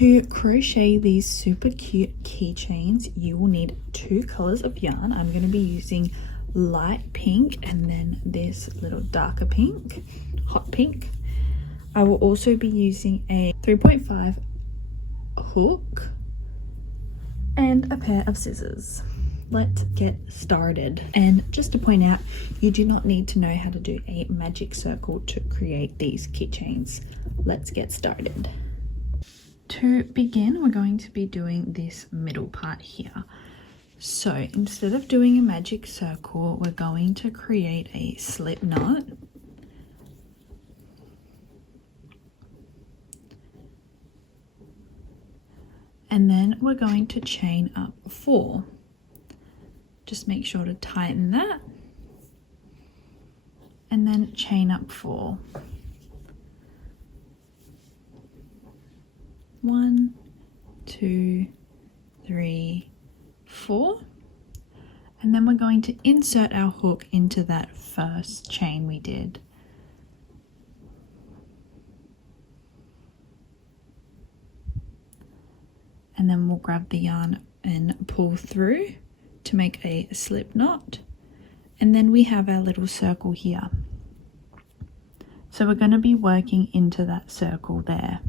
To crochet these super cute keychains, you will need 2 colors of yarn. I'm going to be using light pink and then this little darker pink, hot pink. I will also be using a 3.5 hook and a pair of scissors. Let's get started. And just to point out, you do not need to know how to do a magic circle to create these keychains. Let's get started. To begin, we're going to be doing this middle part here. So instead of doing a magic circle, we're going to create a slip knot. And then we're going to chain up 4. Just make sure to tighten that. And then chain up 4. 1, 2, 3, 4. And then we're going to insert our hook into that first chain we did. And then we'll grab the yarn and pull through to make a slip knot. And then we have our little circle here. So we're going to be working into that circle there.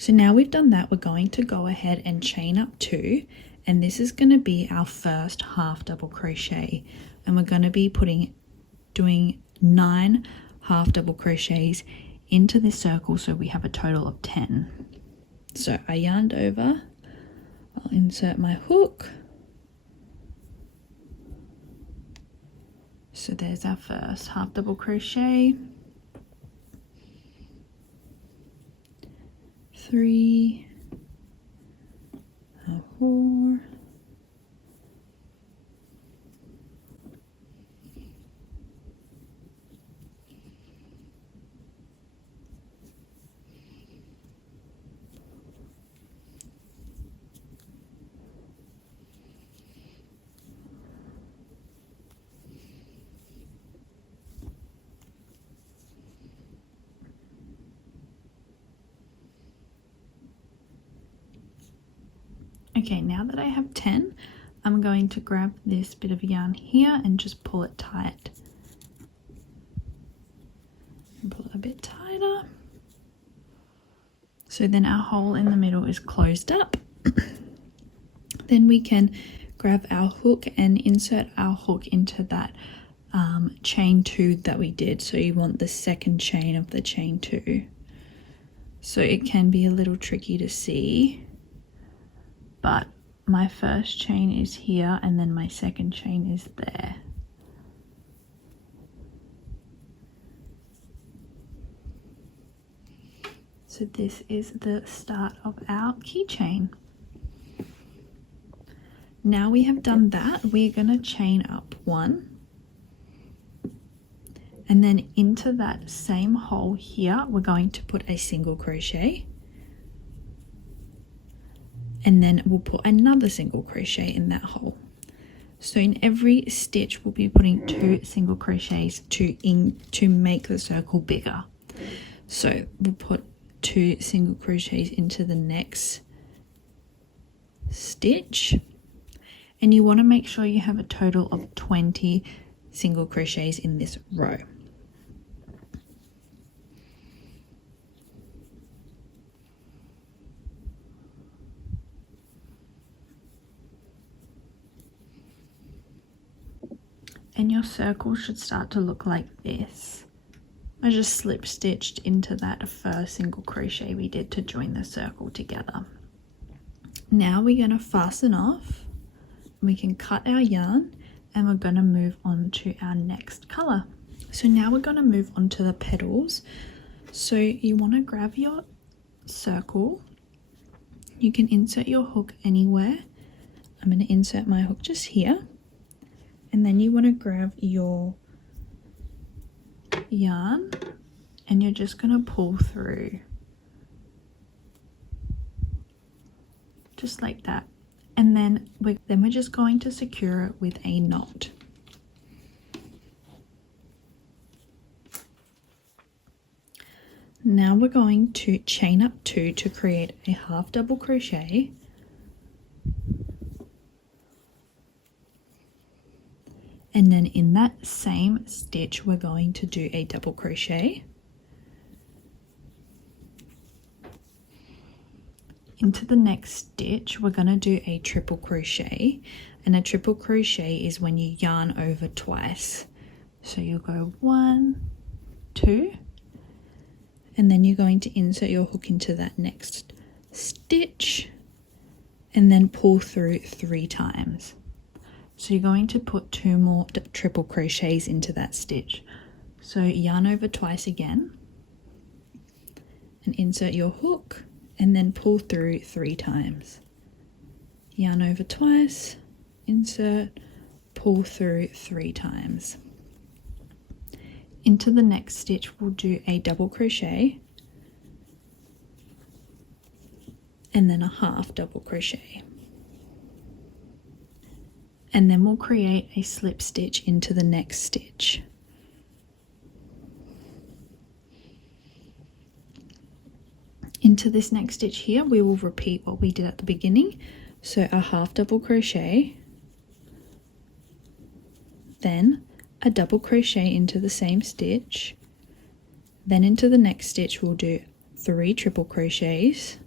So now we've done that, we're going to go ahead and chain up 2, and this is going to be our first half double crochet, and we're going to be doing 9 half double crochets into this circle, so we have a total of 10. So I yarned over, I'll insert my hook. So there's our first half double crochet. 3, 4, Okay, now that I have 10, I'm going to grab this bit of yarn here and just pull it tight. And pull it a bit tighter. So then our hole in the middle is closed up. Then we can grab our hook and insert our hook into that chain 2 that we did. So you want the second chain of the chain 2. So it can be a little tricky to see. But my first chain is here and then my second chain is there. So this is the start of our keychain. Now we have done that, we're going to chain up 1. And then into that same hole here, we're going to put a single crochet. And then we'll put another single crochet in that hole. So in every stitch we'll be putting 2 single crochets to make the circle bigger. So we'll put 2 single crochets into the next stitch, and you want to make sure you have a total of 20 single crochets in this row. And your circle should start to look like this. I just slip stitched into that first single crochet we did to join the circle together. Now we're going to fasten off. We can cut our yarn and we're going to move on to our next color. So now we're going to move on to the petals. So you want to grab your circle. You can insert your hook anywhere. I'm going to insert my hook just here. And then you want to grab your yarn and you're just going to pull through. Just like that. And then we're just going to secure it with a knot. Now we're going to chain up 2 to create a half double crochet. And then in that same stitch, we're going to do a double crochet. Into the next stitch, we're going to do a triple crochet. And a triple crochet is when you yarn over twice. So you'll go 1, 2, and then you're going to insert your hook into that next stitch and then pull through 3 times. So you're going to put 2 more triple crochets into that stitch. So yarn over twice again and insert your hook and then pull through 3 times. Yarn over twice, insert, pull through 3 times. Into the next stitch, we'll do a double crochet and then a half double crochet. And then we'll create a slip stitch into the next stitch. Into this next stitch here, we will repeat what we did at the beginning. So a half double crochet, then a double crochet into the same stitch, then into the next stitch we'll do 3 triple crochets,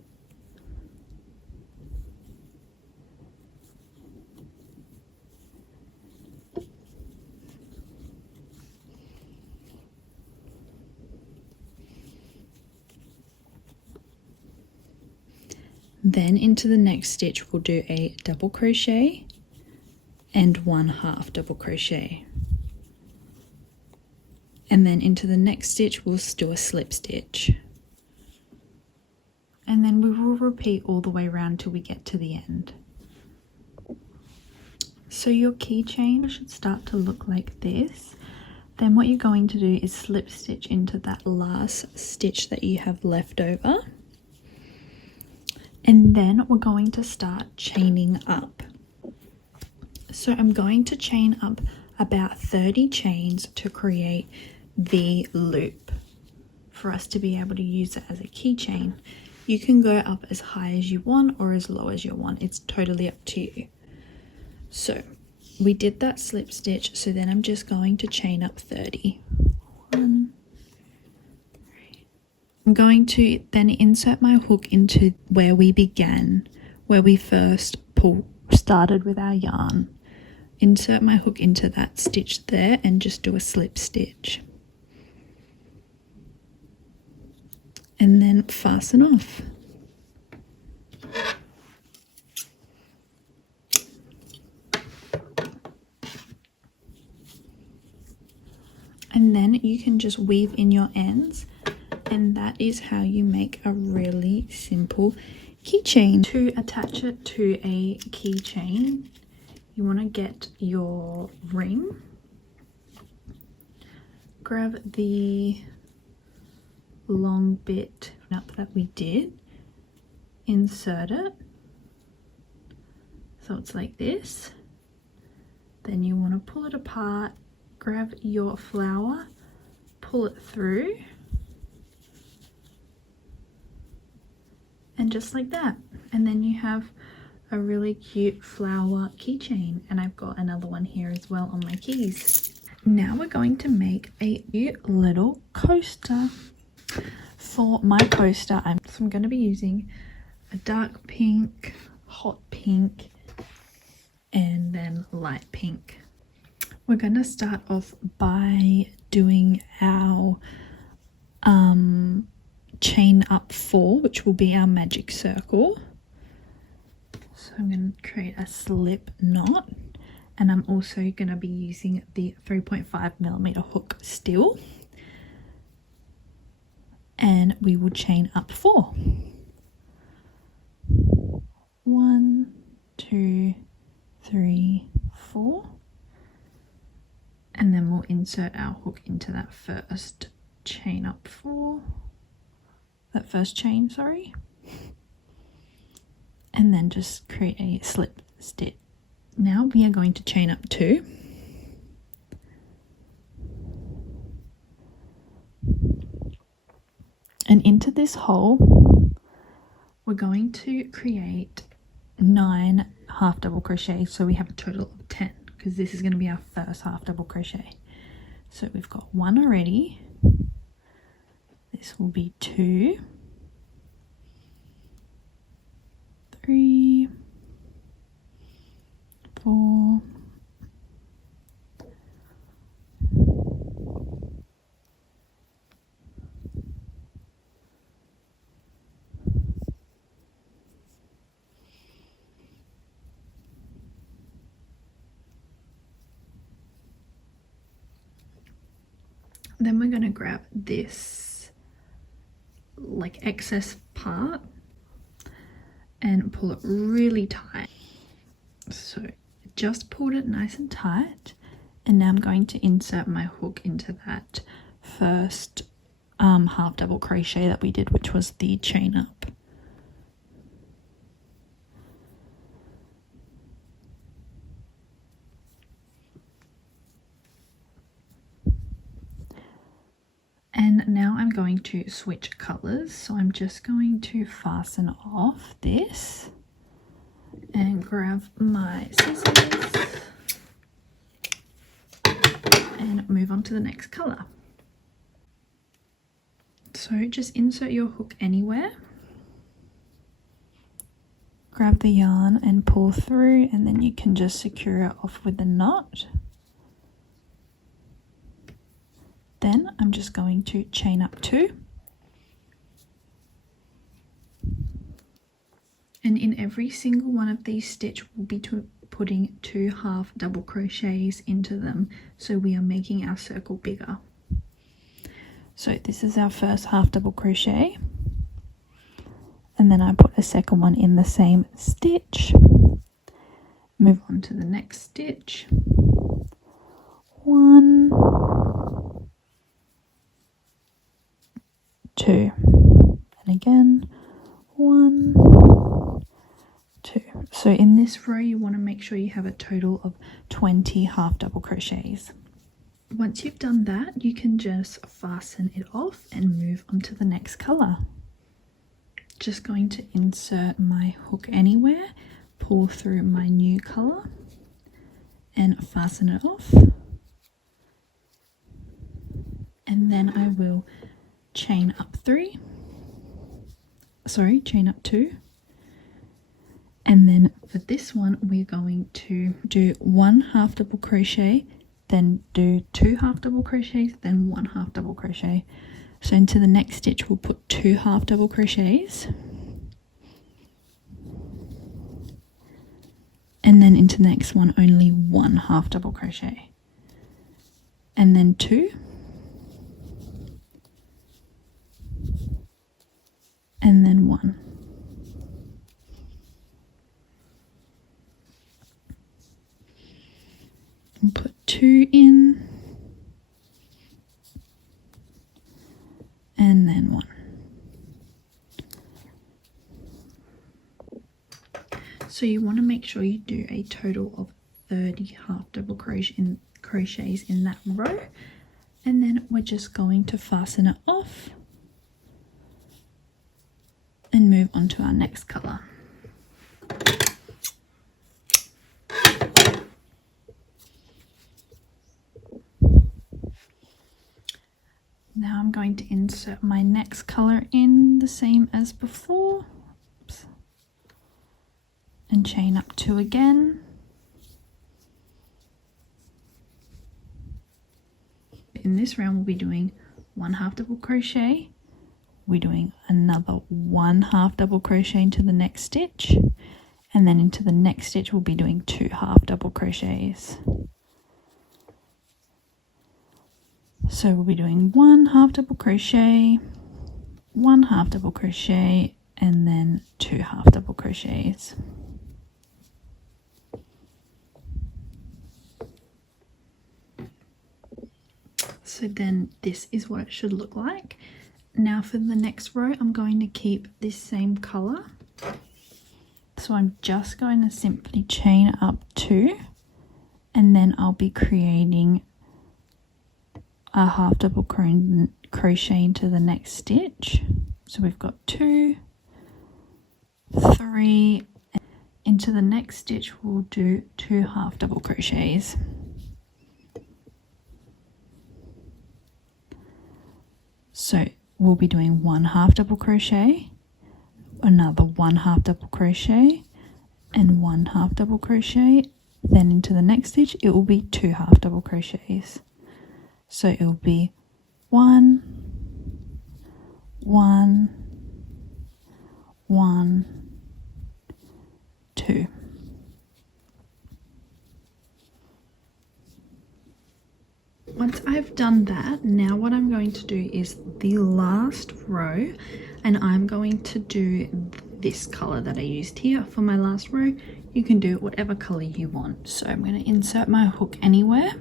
then into the next stitch we'll do a double crochet and 1 half double crochet. And then into the next stitch we'll do a slip stitch. And then we will repeat all the way around till we get to the end. So your keychain should start to look like this. Then what you're going to do is slip stitch into that last stitch that you have left over. And then we're going to start chaining up. So I'm going to chain up about 30 chains to create the loop for us to be able to use it as a keychain. You can go up as high as you want or as low as you want. It's totally up to you. So we did that slip stitch, so then I'm just going to chain up 30. 1, 3. I'm going to then insert my hook into where we began, where we first started with our yarn. Insert my hook into that stitch there and just do a slip stitch. And then fasten off. And then you can just weave in your ends, and that is how you make a really simple keychain. To attach it to a keychain, you want to get your ring, grab the long bit up that we did, insert it so it's like this. Then you want to pull it apart, grab your flower, pull it through, and just like that, and then you have a really cute flower keychain. And I've got another one here as well on my keys. Now we're going to make a cute little coaster. For my coaster, I'm going to be using a dark pink, hot pink, and then light pink. We're going to start off by doing our chain up 4, which will be our magic circle. So I'm going to create a slip knot, and I'm also going to be using the 3.5mm hook still, and we will chain up 4. 1, 2, 3, 4, and then we'll insert our hook into that first chain up 4, that first chain, sorry, and then just create a slip stitch. Now we are going to chain up 2, and And into this hole, we're going to create 9 half double crochets, so we have a total of 10, because this is going to be our first half double crochet. So we've got 1 already. This will be 2, 3, 4, 5. Then we're going to grab this like excess part and pull it really tight. So just pulled it nice and tight, and now I'm going to insert my hook into that first half double crochet that we did, which was the chain up. And now I'm going to switch colors, so I'm just going to fasten off this and grab my scissors and move on to the next color. So just insert your hook anywhere, grab the yarn and pull through, and then you can just secure it off with the knot. Then I'm just going to chain up 2. And in every single one of these stitches, we'll be putting 2 half double crochets into them, so we are making our circle bigger. So this is our first half double crochet, and then I put a second one in the same stitch. Move on to the next stitch. 1, 2, and again 1, 2. So in this row you want to make sure you have a total of 20 half double crochets. Once you've done that, you can just fasten it off and move on to the next color. Just going to insert my hook anywhere, pull through my new color and fasten it off, and then I will chain up 2, and then for this one we're going to do 1 half double crochet, then do 2 half double crochets, then 1 half double crochet. So into the next stitch we'll put 2 half double crochets, and then into the next one only 1 half double crochet, and then 2, and then 1. And put 2 in, and then 1. So you want to make sure you do a total of 30 half double crochets in that row, and then we're just going to fasten it off and move on to our next color. Now I'm going to insert my next color in the same as before. Oops. And chain up 2 again. In this round we'll be doing 1 half double crochet, we're doing another 1 half double crochet into the next stitch, and then into the next stitch we'll be doing 2 half double crochets. So we'll be doing 1 half double crochet, 1 half double crochet, and then 2 half double crochets. So then this is what it should look like. Now for the next row, I'm going to keep this same color. So I'm just going to simply chain up 2, and then I'll be creating a half double crochet into the next stitch, So we've got 2, 3, into the next stitch we'll do 2 half double crochets. So we'll be doing 1 half double crochet, another 1 half double crochet, and 1 half double crochet. Then into the next stitch it will be 2 half double crochets. So it will be 1, 1, 1, 2. Once I've done that, now what I'm going to do is the last row, and I'm going to do this color that I used here for my last row. You can do whatever color you want. So I'm going to insert my hook anywhere.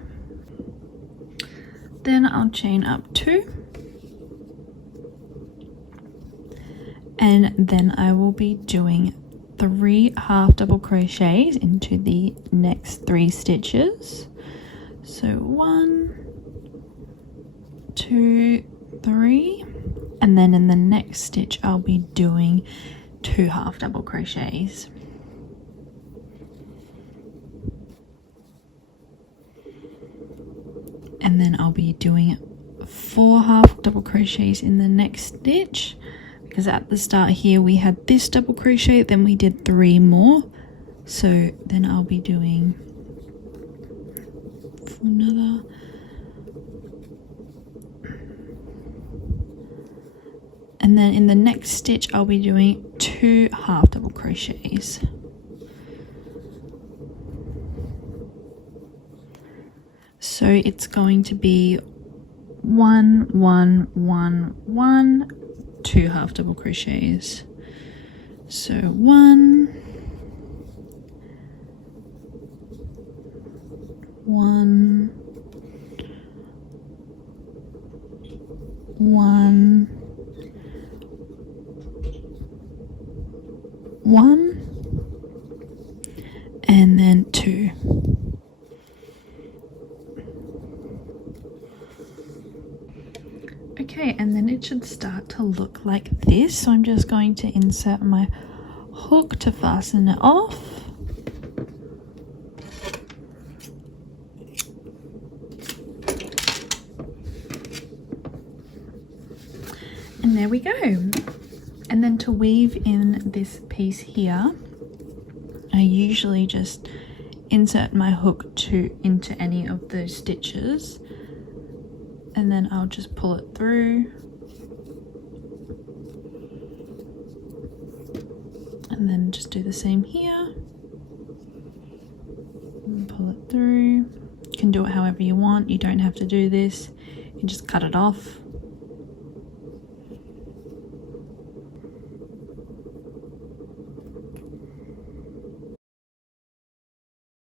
Then I'll chain up 2. And then I will be doing 3 half double crochets into the next 3 stitches. So 1, 2, 3, and then in the next stitch I'll be doing 2 half double crochets. And then I'll be doing 4 half double crochets in the next stitch, because at the start here we had this double crochet, then we did 3 more. So then I'll be doing another, and then in the next stitch I'll be doing 2 half double crochets. So it's going to be 1, 1, 1, 1, 2 half double crochets. So 1, 1, 1, 1, and then 2. Okay, and then it should start to look like this. So I'm just going to insert my hook to fasten it off. And there we go. And then to weave in this piece here, I usually just insert my hook into any of those stitches, and then I'll just pull it through, and then just do the same here and pull it through. You can do it however you want, you don't have to do this, you just cut it off.